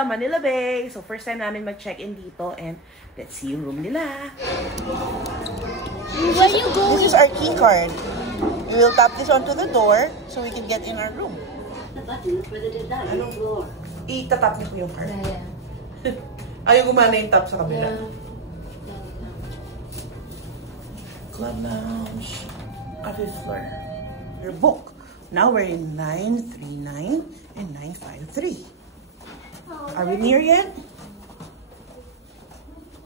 Hotel Manila Bay. So, first time namin mag-check-in dito. And let's see yung room nila. Where you go? This is our key card. We will tap this onto the door so we can get in our room. The button for the desired floor. Itatap niyo yung card. Ayaw gumana yung tap sa kabila. Club Lounge. Cafe floor. Your book. Now we're in 939 and 953. Are we near yet?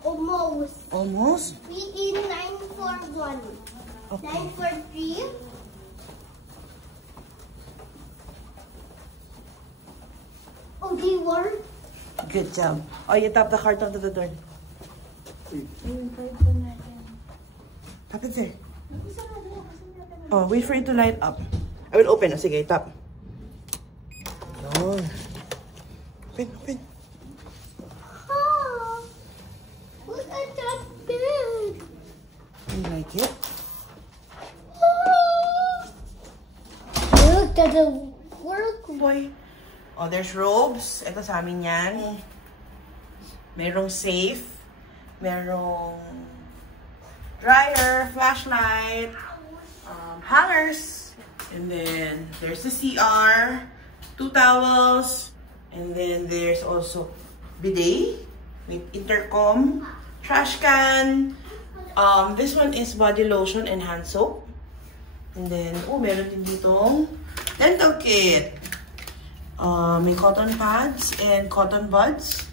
Almost. Almost? We in 941. Okay. 943. Oh, they were? Good job. Oh, you tap the card onto the door. Tap it there. Oh, wait for it to light up. I will open. Sige, tap. Yun. Open, open. Oh, look at that bed. You like it? Oh, look at the work. Boy. Oh, there's robes. Ito sa amin yan. Merong safe. Merong dryer, flashlight, hangers. And then there's the CR, 2 towels. And then there's also bidet with intercom, trash can. This one is body lotion and hand soap. And then, oh, meron din ditong dental kit. May cotton pads and cotton buds.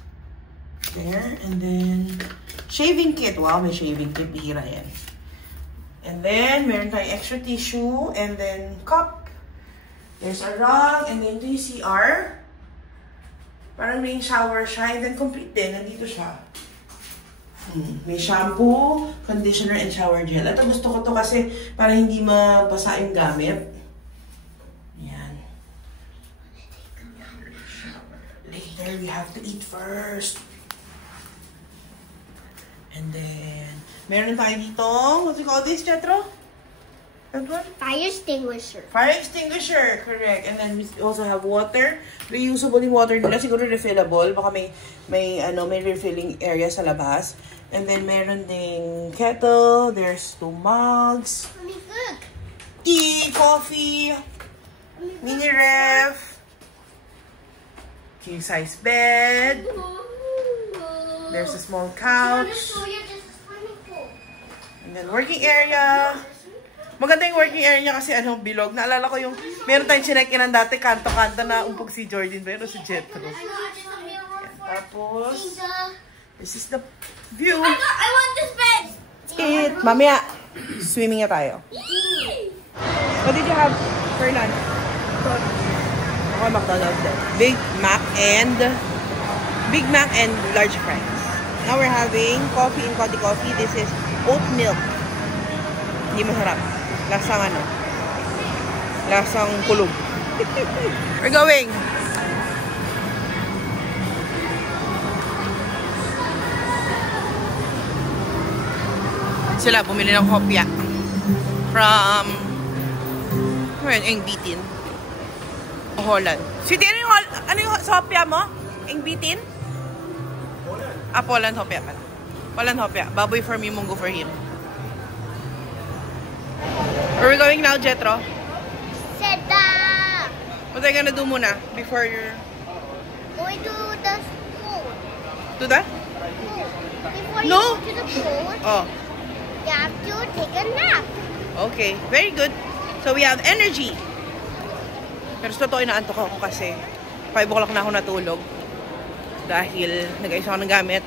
There. And then, shaving kit. Wow, may shaving kit. Bihira yan. And then, meron tayong extra tissue. And then, cup. There's a rug. And then, ito yung CR. Parang may shower siya. And then, complete din. Nandito siya. May shampoo, conditioner, and shower gel. Ito, gusto ko to kasi para hindi mabasa yung gamit. Yan. Later, we have to eat first. And then, meron tayo dito. What do you call this, Chetro? That one? Fire extinguisher. Fire extinguisher, correct. And then we also have water. Reusable yung water nila, siguro refillable. Baka may refilling area sa labas. And then meron ding kettle. There's 2 mugs. Tea, coffee, mini ref, king size bed. There's a small couch. And then working area. Maganda yung working area niya kasi bilog. Naalala ko yung, meron tayong chinek-inan dati, kanto-kanto na umpog si Jordan, pero si Jetro. Tapos, this is the view. I want this bed. It. Mamaya, swimming na tayo. What did you have for lunch? Ako, McDonald's din. Big Mac and large fries. Now we're having coffee in Coty Coffee. This is oat milk. Hindi masarap. Lasang kulog. We're going. Sila bumili ng kopya from Engbitin, Holland. Sweetie, ano yung kopya mo? Engbitin? Poland hopya pala. Poland hopya. Baboy for me, munggo for him. Where are we going now, Jetro? Seda. What are you gonna do muna before you're... Going to the pool. To the? Pool. Before No. you go to the pool, Oh. you have to take a nap. Okay. Very good. So we have energy. Pero sa totoo, inaantok ako kasi 5 o'clock na ako natulog. Dahil nag-ayos ako ng gamit,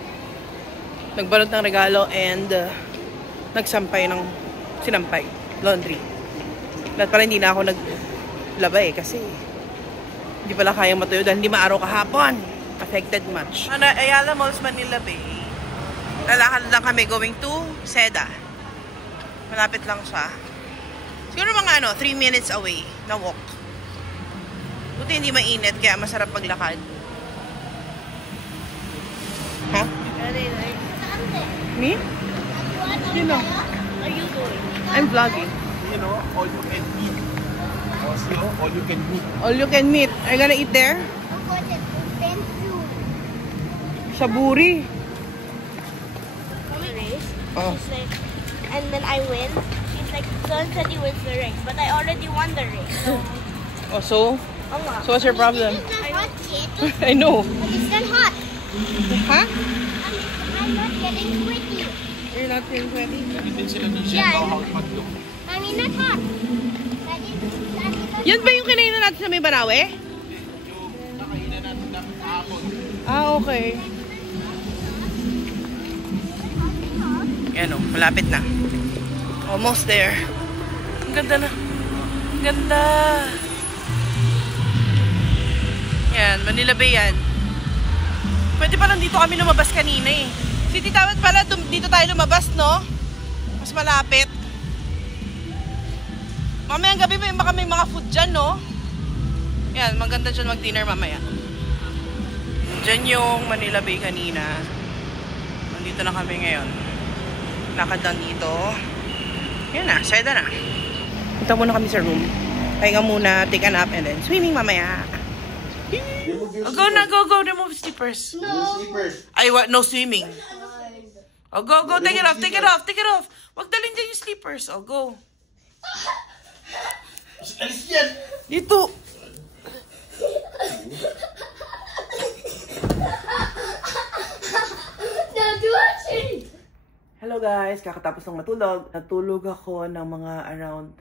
nagbalot ng regalo, and nagsampay ng sinampay. Laundry. Lahat pala hindi na ako naglaba kasi hindi pala kayang matuyo dahil hindi maaraw kahapon. Affected much. Ayala Malls, Manila Bay. Lalakad lang kami going to Seda. Malapit lang siya. Siguro mga 3 minutes away na walk. Buti hindi mainit kaya masarap paglakad. Ha? Huh? Me? You know. Are you going? I'm vlogging. You know, all you can eat. Also, all you can eat. All you can meet. Are you gonna eat there? I'm going to open food. Shaburi. Race. Oh. She's like, and then I win. She's like, Son said he wins the race, but I already won the race. So, Oh, so? oh, wow. So what's your problem? It's not hot yet. I know. But it's not hot. Huh? I'm not getting sweaty. You're not feeling sweaty? Yeah. I mean, not hot. Yan ba yung kinain natin sa may Banawe? Ah, okay. Yan o, malapit na. Almost there. Ang ganda na. Ang ganda. Yan, Manila Bay yan. Pwede pa lang dito kami lumabas kanina eh. City Tawad pala, dito tayo lumabas, no? Mas malapit. Mamayang gabi baka may mga food dyan, no? Yan, maganda dyan mag-dinner mamaya. Dyan yung Manila Bay kanina. Nandito na kami ngayon. Lakad lang dito. Yan na, sayda na. Punta muna kami sa room. Pahinga muna, take a nap, and then swimming mamaya. Oh, go na, go. Remove slippers. No. Ay, what? No swimming. Oh, go. Take it off. Wag dalhin dyan yung slippers. Oh, go. Alis yan! Dito. Hello guys, kakatapos ng matulog. Natulog ako ng mga around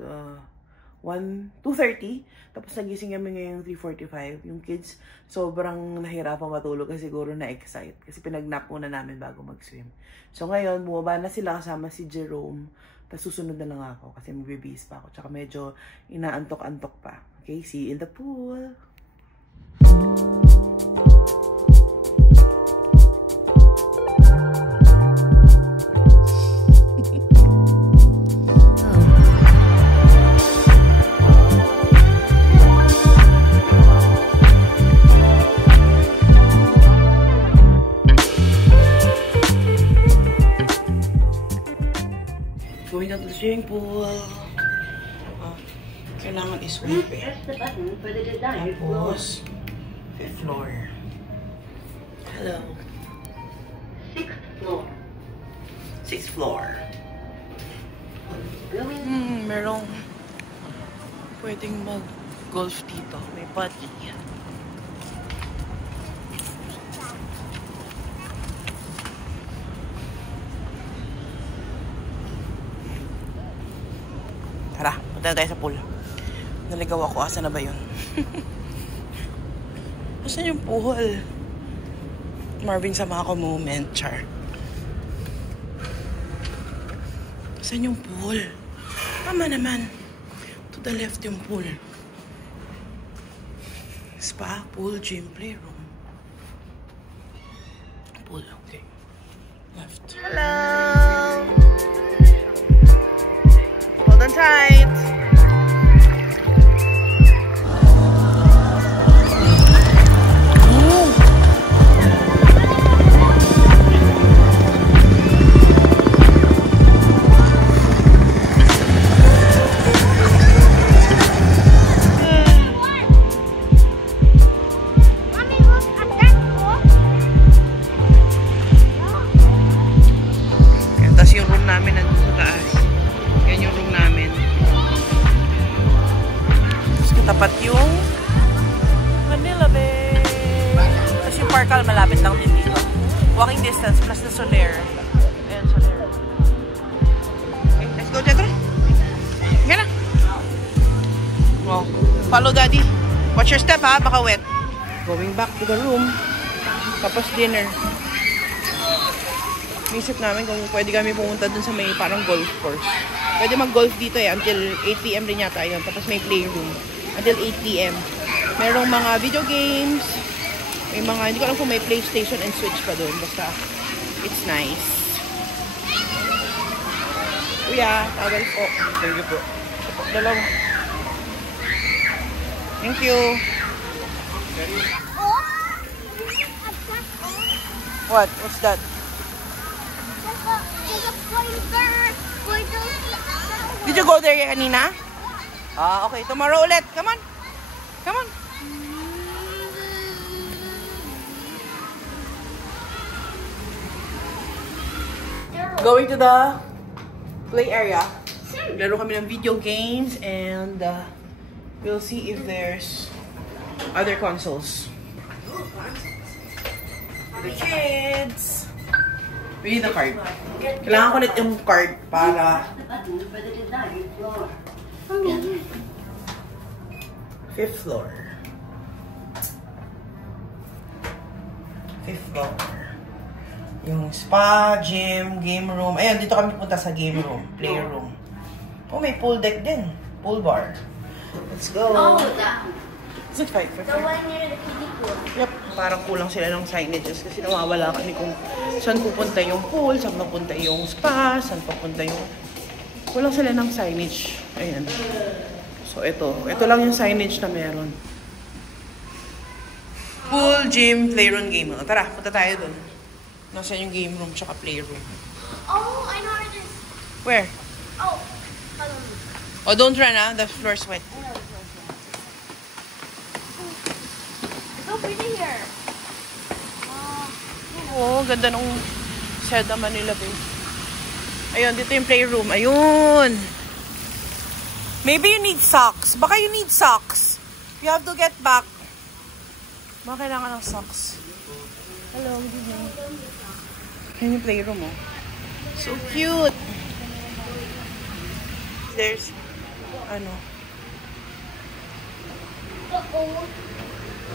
2:30. Tapos nagising kami ngayong 3:45. Yung kids, sobrang nahirapang matulog kasi siguro na-excite. Kasi pinagnap muna namin bago mag-swim. So ngayon, bumaba na sila kasama si Jerome. Tapos susunod na lang ako kasi magbibihis pa ako. Tsaka medyo inaantok-antok pa. Okay, see you in the pool. Going down to the swimming pool. Kailangan i-sweep eh. Press the button for the desired floor. Tapos, 5th floor. Hello. 6th floor. 6th floor. Going. Merong pwedeng mag-golf dito. May putty yan. Tara, punta na tayo sa pool. Naligaw ako. Asa na ba yun? Asan yung pool? Marvin, sama ako moment, char. Asan yung pool? Tama naman. To the left yung pool. Spa, pool, gym, playroom. Pool, okay. Left. Hello! Hold on tight. Mommy, look at that book. Tapos yung room namin nandun sa taas. Yan yung room namin. Tapos katapat yung Manila Bay. Tapos yung Parkal malapit lang din dito. Walking distance plus the Soler. Ayan, Soler. Okay, let's go, Jetro. Yan na. Oh, follow daddy. Watch your step ha, baka wet. Going back to the room. Tapos dinner. Isip namin kung pwede kami pumunta dun sa may parang golf course. Pwede mag-golf dito eh, until 8 p.m. rin yata yun. Tapos may playroom until 8 p.m. Merong mga video games. May mga, hindi ko alam kung may PlayStation and Switch pa dun. Basta, it's nice. Kuya, tawel po. Thank you po. Dalawa. Thank you. Oh, What? What's that? there's a pointer. Did you go there kanina? Ah, okay. Tomorrow ulit. Come on. Come on. Going to the play area. Laro kami ng video games and we'll see if there's other consoles. The kids. We need the card. Kailangan ko ulit yung card para For the desired floor. 5th floor. 5th floor. Yung spa, gym, game room. Ayun, dito kami punta sa game room, playroom. Oh, may pool deck din. Pool bar. Let's go. Oh, down. Is it 5? The one near the kiddie pool. Yep, parang kulang sila ng signages kasi nawawala kami kung saan pupunta yung pool, saan pupunta yung spa, saan pupunta yung... Kulang sila ng signage. Ayan. So, ito lang yung signage na meron. Pool, gym, playroom, game room. Tara, punta tayo dun. Nasaan yung game room tsaka playroom. Oh, I know where it is. Where? Oh, follow me. Oh, don't run the floor's wet. I know it's so pretty here. Oo, ganda nung Seda Manila Bay. Ayun, dito yung playroom. Ayun. Maybe you need socks. Baka you need socks. You have to get back. Baka kailangan ng socks. Hello, good evening. Ayun yung playroom, oh. So cute. There's, ano.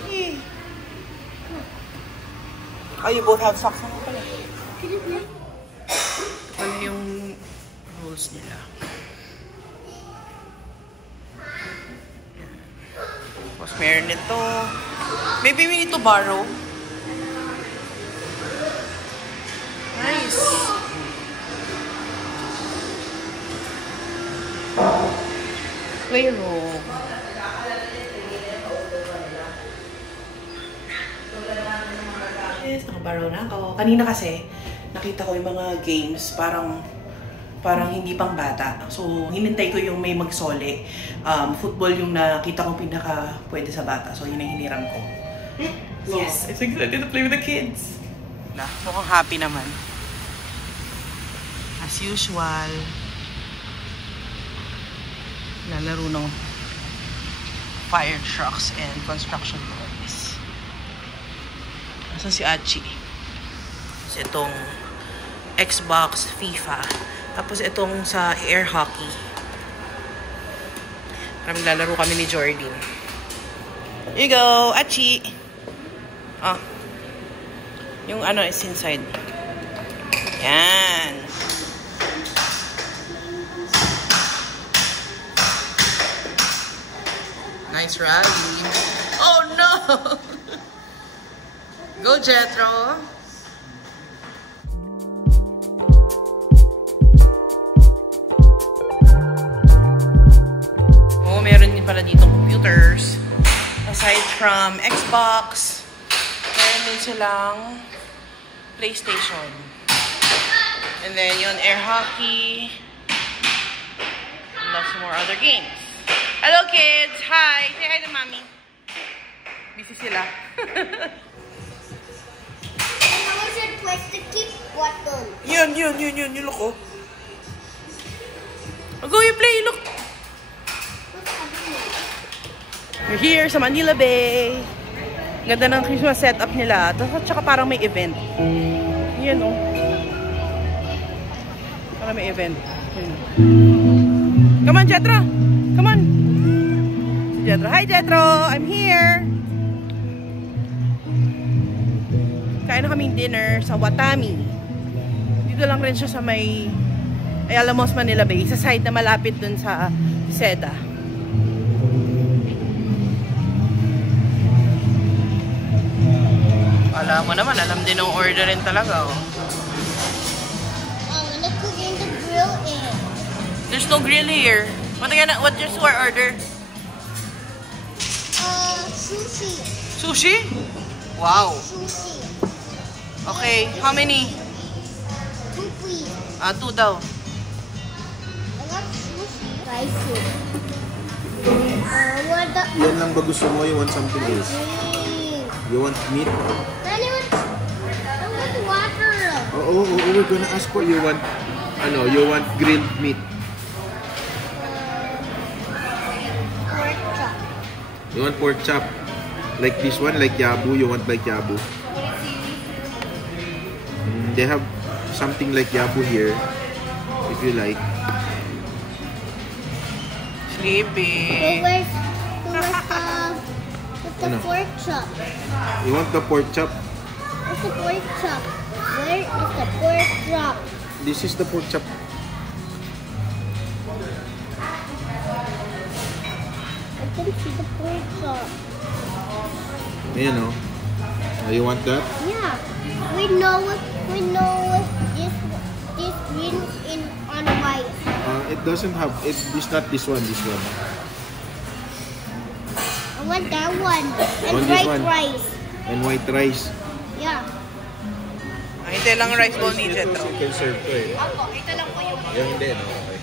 Hey. Oh, you both have socks naman pala. Ano yung rules nila? Tapos meron nito. Maybe we need to borrow. Nice. Playroom. Yes, nakabaro na ako. Kanina kasi, nakita ko yung mga games, parang hindi pang bata. So, hinintay ko yung may magsole. Football yung nakita kong pinaka pwede sa bata. So, yun ang hiniram ko. Yes, I'm excited to play with the kids. Mukhang happy naman. As usual. Lalaro ng fire trucks and construction toys. Nasaan si Achi? Kasi itong Xbox, FIFA. Tapos itong sa air hockey. Parang lalaro kami ni Jordan. Here you go, Achi! Ah. Yung ano is inside. Yan. Nice rally. Oh no! Go, Jethro! Oh, meron din pala ditong computers. Aside from Xbox, meron din silang PlayStation. And then yun, air hockey. And lots more other games. Hello, kids! Hi! Say hi to mommy. Busy sila. How is it press the kick button? Yun. You look, oh. Go, you play, look. We're here sa Manila Bay. Ganda ng Christmas setup nila. At saka parang may event. Yan, oh. Parang may event. Yan. Come on, Jethro! Come on! Si Jethro. Hi, Jethro! I'm here! Kain na kaming dinner sa Watami. Dito lang rin siya sa may Ayala Malls, Manila Bay. Sa side na malapit dun sa Seda. Alam mo naman, alam din ang order rin talaga, oh. Let's put in the grill in. There's no grill here. What's your order? Sushi. Sushi? Wow. Sushi. Okay, how many? 2 please. 2 daw. I love sushi. Spicy. What the... Yan lang ba gusto mo? You want something else? You want meat? Then I want water. We're gonna ask what you want. You want grilled meat. Pork chop. You want pork chop. Like this one, like Yabu. You want like Yabu. They have something like Yabu here, if you like. Sleeping. Where's the pork chop? You want the pork chop? Where's the pork chop? Where is the pork chop? This is the pork chop. I can see the pork chop. You want that? Yeah. We know this green on white. It doesn't have. It's not this one. This one. I want that one. And Want this white one? rice. And white rice. Yeah. Ito lang rice bowl ni Jetro. Can serve to eh. Ako, ito lang po yung Yung hindi, no? Okay.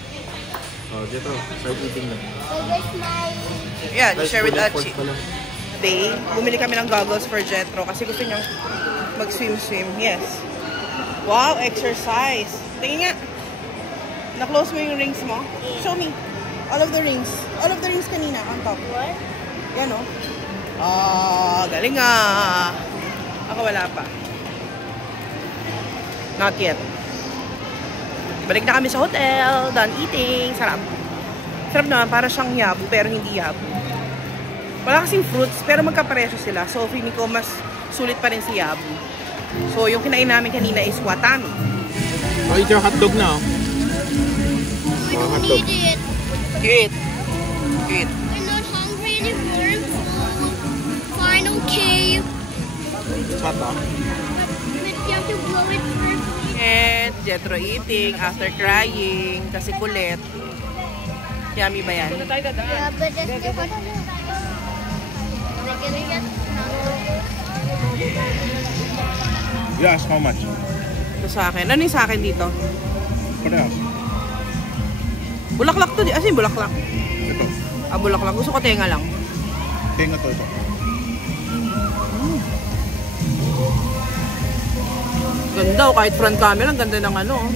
Jetro, start eating na. So that's my... Yeah, just share with Achi. Pork pala. Today, bumili kami ng goggles for Jetro kasi gusto niya mag-swim. Yes. Wow, exercise. Tingin nga. Na-close mo yung rings mo? Show me. All of the rings. All of the rings kanina on top. What? Yan o. Galing nga. Ako wala pa. Not yet. Balik na kami sa hotel. Done eating. Sarap. Sarap naman. Para siyang yabu pero hindi yabu. Wala kasing fruits pero magkapareso sila. So feeling ko mas sulit pa rin si yabu. So yung kinain namin kanina is watami. Eat your hotdog na. Hotdog. Eat it. Eat. Eat. I'm not hungry anymore. Fine, okay. It's hot, But you have to blow it first. And Jetro eating after crying kasi kulit. Yummy ba yan? Yeah, but that's still hot. We're gonna get Yes, how much? Ito sa akin. Ano yung sa akin dito? What else? Bulaklak to. As in, bulaklak. Ito. Bulaklak. Gusto ko tenga lang. Tenga to ito. Ganda. Kahit front camera, ang ganda ng ano.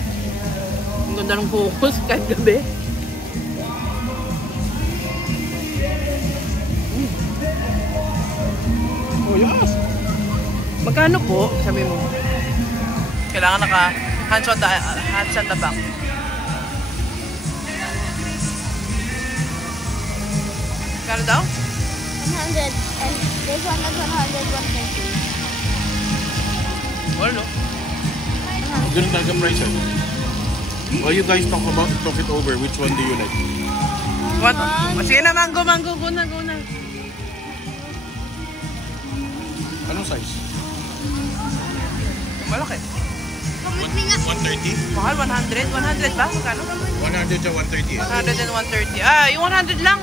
Ang ganda ng focus kahit gabi. Oh, yes. Magkano po? Sabi mo. Kailangan naka hands on the back. Kano daw? 100 and this one is 100, 150. Wala no? Ganun talaga price eh. While you guys talk it over, which one do you like? What? Sige na, mango. Go na. Anong size? Malaki. 130? Mahal, 100. 100 ba? Magkano? 100 to 130 eh. 100 and 130. Yung 100 lang.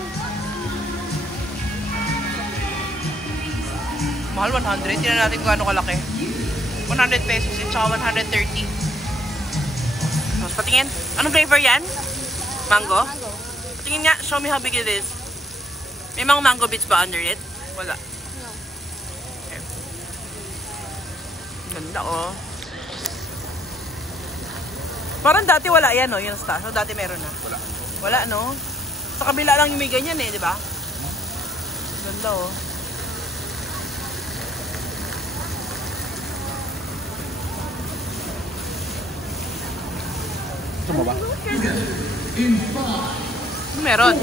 Mahal, 100. Tingnan natin kung ano kalaki. 100 pesos at saka 130. Tapos patingin. Anong flavor yan? Mango? Patingin nga. Show me how big it is. May mga mango bits ba under it? Wala. No. Okay. Ganda oh. Parang dati wala yan no, yung star. So dati meron na. Wala no? Sa kabila lang yung may ganyan eh, di ba? Ganda oh. Ito mo ba? Meron.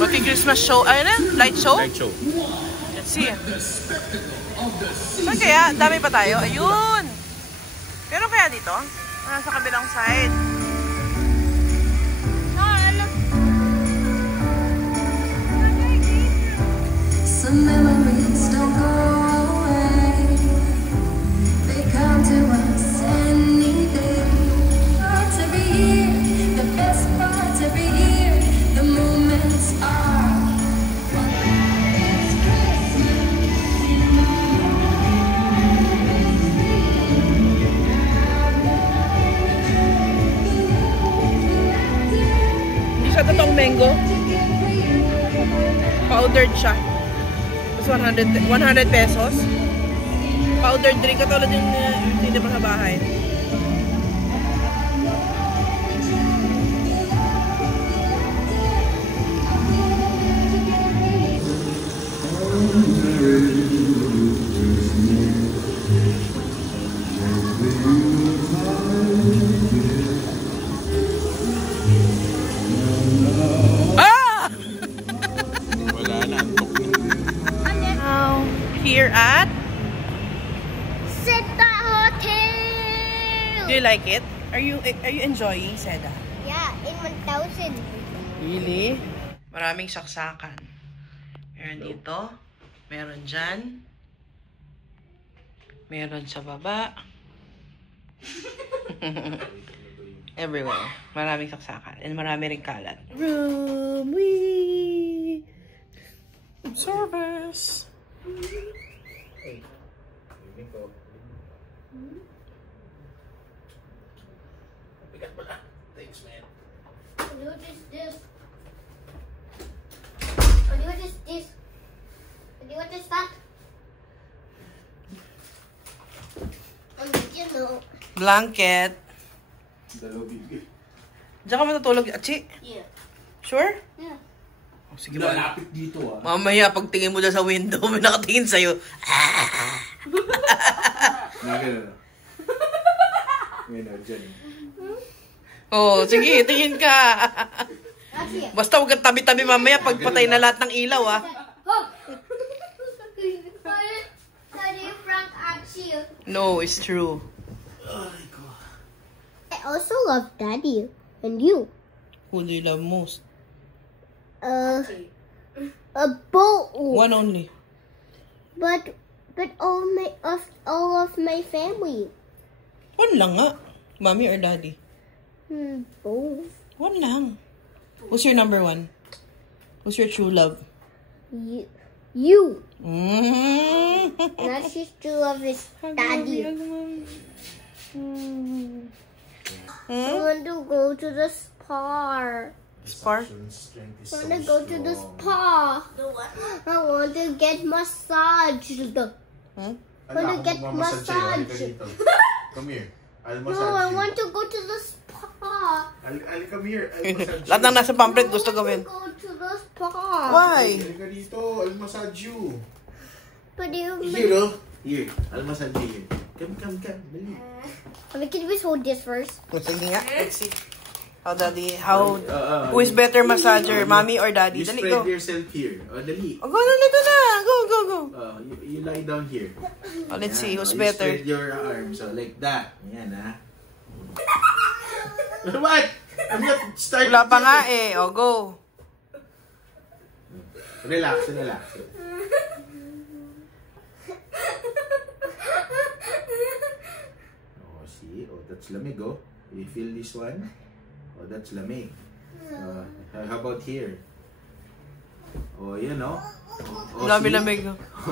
Mag-Christmas show. Ayun na? Light show? Light show. Let's see. Saan kaya? Dami pa tayo. Ayun! Meron kaya dito? Sa kabilang side. Some memories don't go away. They come to us anything. Parts every year, the best parts every year. The moments are. It's Hindi siya totoong mango. Powdered siya. Tapos 100 pesos. Powdered drink. Katulad yung tinda pa sa bahay. here at Seda Hotel. Do you like it? Are you enjoying Seda? Yeah, in 1,000. Really? Maraming saksakan. Meron dito. Meron dyan. Meron sa baba. Everywhere. Maraming saksakan. And marami rin kalat. Room service. Thanks, man. What is this? What is this? What is that? You know. Blanket. Diyan ka matutulog, Achi? Yeah. Sure? Yeah. Oh, sige ba? Lalapit dito, ah. Mamaya, pag tingin mo dyan sa window, may nakatingin sa'yo. Nagano. Ngayon, dyan. Oh, sige, tingin ka. Actually, Basta huwag kang tabi-tabi mamaya pag patay na lahat ng ilaw, ah. oh. Daddy Frank Archie. No, it's true. I also love Daddy and you. Who do you love most? A boat. One only. But all of my family. One lang nga. Mommy or daddy? Both. One lang. Who's your number one? Who's your true love? You. Mm. Not just true love is Daddy. I want to go to the spa. Spark? I want to go to the spa. I want to get massaged. Hmm? I want to get massaged. Come here. I'll No, massage I you. want to go to the spa. I'll come here. I'll massage Lahat ng nasa pamphlet gusto I want gawin. to go to the spa. Why? Halika dito. I'll massage you. But you, Here, oh. Here. I'll massage you here. Come. Dali. can we hold this first? Sige nga, let's see. Who is better massager, mommy or daddy? You Dali, spread go. yourself here. Oh, dali. Oh, go, dali, go na. Go. You lie down here. Oh, let's see, who's You better. spread your arms. So, like that. Ayan, ha. What? I'm not starting. Wala pa nga eh. Oh, go. Relax. Oh, see? Oh, that's lamig, oh. You feel this one? Oh, that's lamig. How about here? Oh, yan, oh. Oh, Marami see? lamig.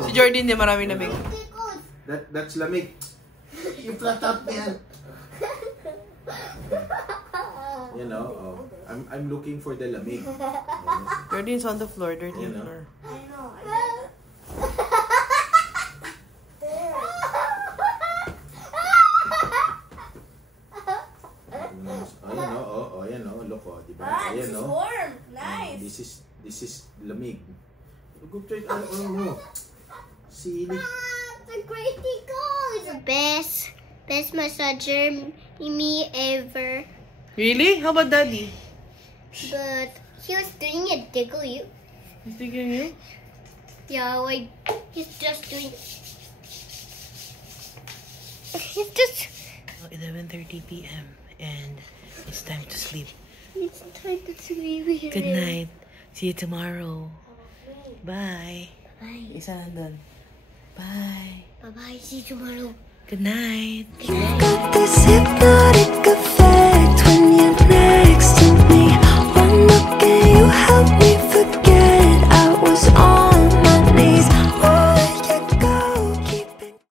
Si Jordan din marami lamig. That's lamig. You flat out, man. You know, oh, I'm looking for the lamig. Jordan's on the floor. Dirty on the You know. floor. Ayan, oh, look, oh, diba? Ayan, oh. warm. Nice. This is lamig. Go try it, oh. Silly. The crazy goes. Best massager me ever. Really? How about daddy? But he was doing it, tickle you. He's thinking you? Yeah, like he's just doing. He's just. 11:30 p.m. and it's time to sleep. It's time to sleep. Good night. See you tomorrow. Bye. Bye. Isa nandun. Bye. Bye. See you tomorrow. Good night. Got this hypnotic effect.